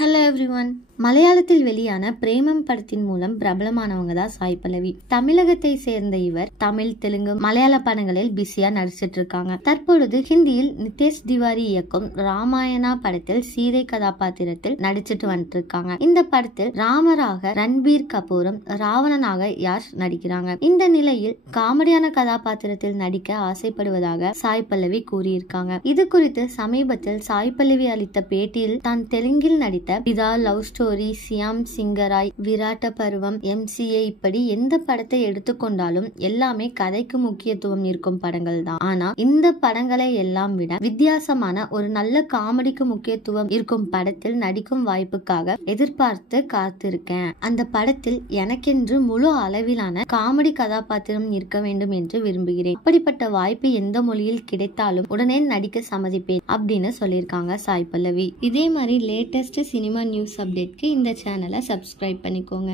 Hello everyone. மலையாளத்தில் வெளியான பிரேமம் படத்தின் மூலம் பிரபலமானவங்க தான் சாய் பல்லவி. தமிழகத்தை சேர்ந்த இவர் தமிழ், தெலுங்கு, மலையாள படங்களில் பிஸியா நடிச்சிட்டு இருக்காங்க. தற்பொழுது ஹிந்தியில் நிதேஷ் திவாரி இயக்கும் ராமாயணா படத்தில் சீதை கதாபாத்திரத்தில் நடிச்சிட்டு வந்துட்டு இருக்காங்க. இந்த படத்தில் ராமராக ரன்பீர் கபூரும் ராவணனாக யாஷ் நடிக்கிறாங்க. இந்த நிலையில் காமெடியான கதாபாத்திரத்தில் நடிக்க ஆசைப்படுவதாக சாய் பல்லவி கூறியிருக்காங்க. இது குறித்து சமீபத்தில் சாய் பல்லவி அளித்த பேட்டியில் தான் தெலுங்கில் நடித்த பிதா, லவ் ஸ்டோரி, சியாம் சிங்கராய், விராட்ட பருவம், MCA இப்படி எந்த படத்தை எடுத்துக்கொண்டாலும் எல்லாமே கதைக்கு முக்கியத்துவம் இருக்கும் படங்கள் தான். ஆனா இந்த படங்களை எல்லாம் விட வித்தியாசமான ஒரு நல்ல காமெடிக்கு முக்கியத்துவம் இருக்கும் படத்தில் நடிக்கும் வாய்ப்புக்காக எதிர்பார்த்து காத்திருக்கேன். அந்த படத்தில் எனக்கென்று முழு அளவிலான காமெடி கதாபாத்திரம் இருக்க வேண்டும் என்று விரும்புகிறேன். அப்படிப்பட்ட வாய்ப்பு எந்த மொழியில் கிடைத்தாலும் உடனே நடிக்க சம்மதிப்பேன் அப்படின்னு சொல்லியிருக்காங்க சாய் பல்லவி. இதே மாதிரி லேட்டஸ்ட் சினிமா நியூஸ் அப்டேட்க்கு இந்த சேனலை சப்ஸ்கிரைப் பண்ணிக்கோங்க.